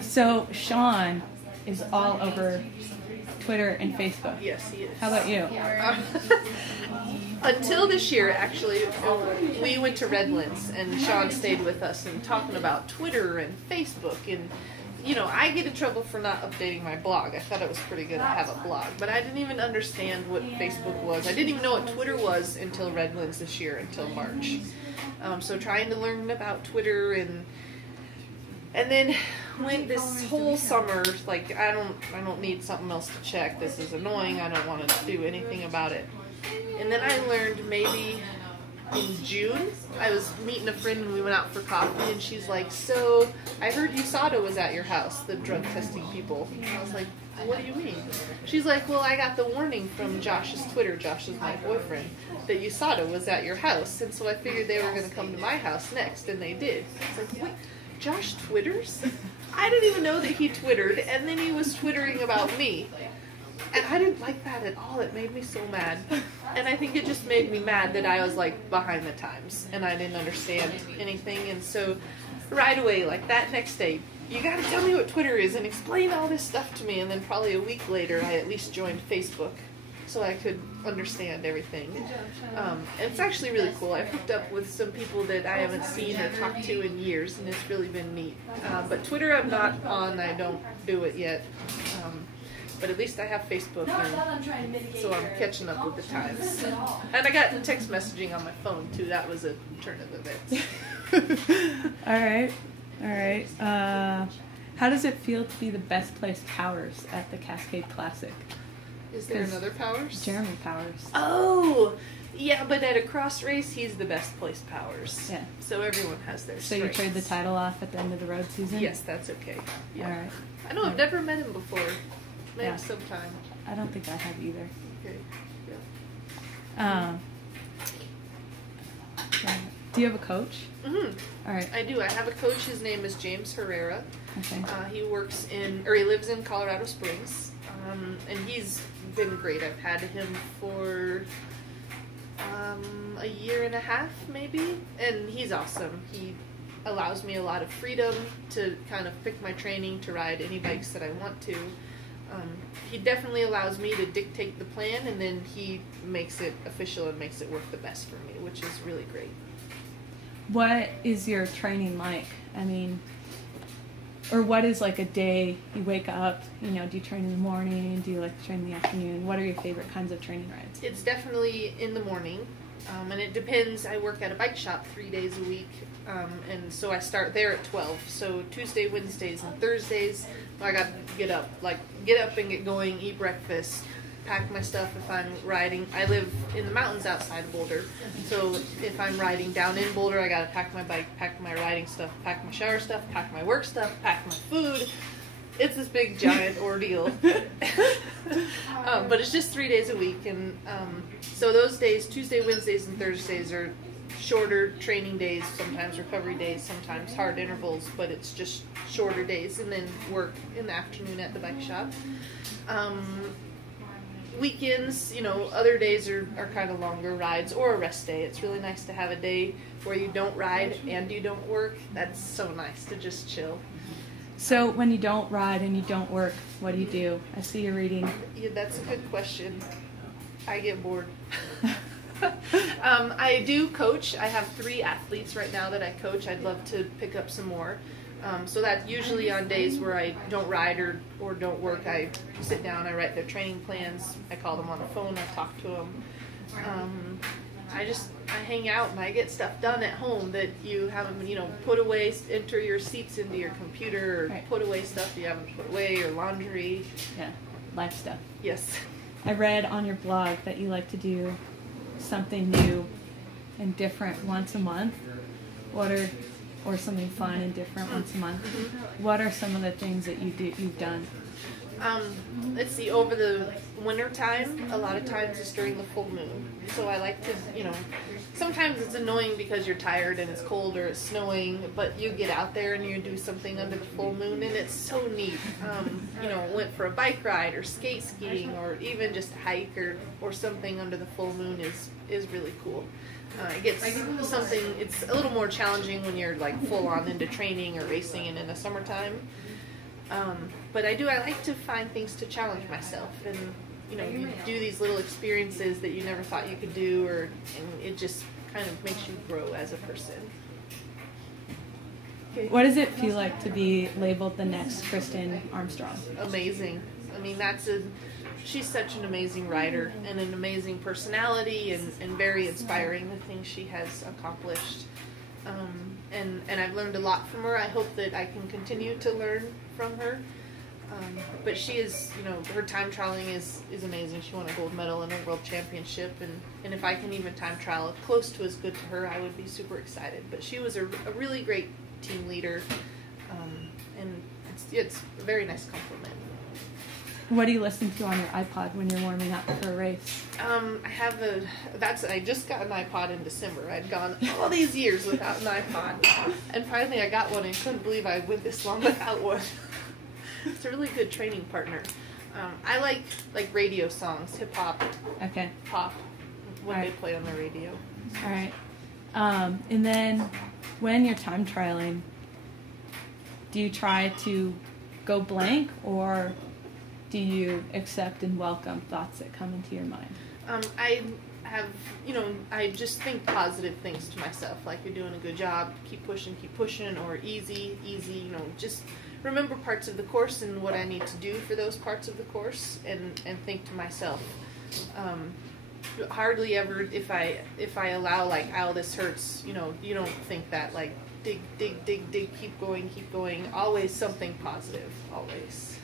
So Sean is all over Twitter and Facebook. Yes, he is. How about you? Until this year, actually, we went to Redlands, and Sean stayed with us and talking about Twitter and Facebook. And, you know, I get in trouble for not updating my blog. I thought it was pretty good to have a blog, but I didn't even understand what Facebook was. I didn't even know what Twitter was until Redlands this year, until March. So trying to learn about Twitter and then went this whole summer, like, I don't need something else to check. This is annoying. I don't want to do anything about it. And then I learned maybe in June, I was meeting a friend and we went out for coffee, and she's like, so I heard USADA was at your house, the drug testing people. And I was like, what do you mean? She's like, well, I got the warning from Josh's Twitter, Josh is my boyfriend, that USADA was at your house. And so I figured they were going to come to my house next, and they did. I was like, wait, Josh Twitters? I didn't even know that he Twittered, and then he was Twittering about me. And I didn't like that at all. It made me so mad. And I think it just made me mad that I was, like, behind the times, and I didn't understand anything. And so right away, like that next day, you gotta tell me what Twitter is and explain all this stuff to me. And then probably a week later, I at least joined Facebook so I could understand everything. And it's actually really cool. I've hooked up with some people that I haven't seen or talked to in years, and it's really been neat. But Twitter I'm not on. I don't do it yet. But at least I have Facebook, and so I'm catching up with the times. And I got text messaging on my phone, too. That was a turn of events. All right. How does it feel to be the best placed Powers at the Cascade Classic? Is there another Powers? Jeremy Powers. Oh! Yeah, but at a cross race, he's the best placed Powers. Yeah. So everyone has their So strengths. you trade the title off at the end of the road season? Yes, that's okay. Yeah. All right. I know, I've never met him before. Maybe Yeah. sometime. I don't think I have either. Okay. Yeah. Do you have a coach? Mm-hmm. All right. I do. I have a coach. His name is James Herrera. Okay. He lives in Colorado Springs, and he's been great. I've had him for a year and a half, maybe, and he's awesome. He allows me a lot of freedom to kind of pick my training, to ride any bikes that I want to. He definitely allows me to dictate the plan, and then he makes it official and makes it work the best for me, which is really great. What is your training like? I mean, or what is like a day you wake up, you know, do you train in the morning? Do you like to train in the afternoon? What are your favorite kinds of training rides? It's definitely in the morning, and it depends. I work at a bike shop 3 days a week, and so I start there at 12. So Tuesday, Wednesdays, and Thursdays, I got to get up and get going, eat breakfast, pack my stuff if I'm riding. I live in the mountains outside of Boulder, so if I'm riding down in Boulder, I got to pack my bike, pack my riding stuff, pack my shower stuff, pack my work stuff, pack my food. It's this big giant ordeal. But it's just 3 days a week, and so those days, Tuesday, Wednesdays, and Thursdays, are shorter training days, sometimes recovery days, sometimes hard intervals, but it's just shorter days, and then work in the afternoon at the bike shop. Weekends, you know, other days are kind of longer rides, or a rest day. It's really nice to have a day where you don't ride and you don't work. That's so nice to just chill. So when you don't ride and you don't work, what do you do? I see you're reading. Yeah, that's a good question. I get bored. I do coach. I have 3 athletes right now that I coach. I'd love to pick up some more. So that usually on days where I don't ride or don't work, I sit down, I write their training plans, I call them on the phone, I talk to them. I hang out and I get stuff done at home that you haven't, you know, put away, enter your seats into your computer, or right. Put away stuff you haven't put away, or laundry. Yeah, life stuff. Yes. I read on your blog that you like to do something new and different once a month. Or something fun and different once a month. What are some of the things that you've done? Let's see, over the winter time, a lot of times it's during the full moon. So I like to, sometimes it's annoying because you're tired and it's cold or it's snowing, but you get out there and you do something under the full moon and it's so neat. Went for a bike ride or skiing or even just a hike or something under the full moon is really cool. It gets something, it's a little more challenging when you're like full on into training or racing and in the summertime. But I like to find things to challenge myself, and you do these little experiences that you never thought you could do, and it just kind of makes you grow as a person. Okay. What does it feel like to be labeled the next Kristen Armstrong? Amazing. I mean, she's such an amazing rider and an amazing personality, and very inspiring, the things she has accomplished. And I've learned a lot from her. I hope that I can continue to learn from her. But she is, her time trialing is amazing. She won a gold medal in a world championship, and if I can even time trial close to as good to her, I would be super excited. But she was a really great team leader, and it's a very nice compliment. What do you listen to on your iPod when you're warming up for a race? I just got an iPod in December. I'd gone all these years without an iPod, and finally I got one and couldn't believe I went this long without one. It's a really good training partner. I like radio songs, hip hop, okay, pop, when they play on the radio. All right. And then when you're time trialing, do you try to go blank, or do you accept and welcome thoughts that come into your mind? I just think positive things to myself, like you're doing a good job, keep pushing, or easy, just remember parts of the course and what I need to do for those parts of the course, and think to myself, hardly ever, if I allow like, ow, this hurts, you don't think that, like, dig, keep going, always something positive, always.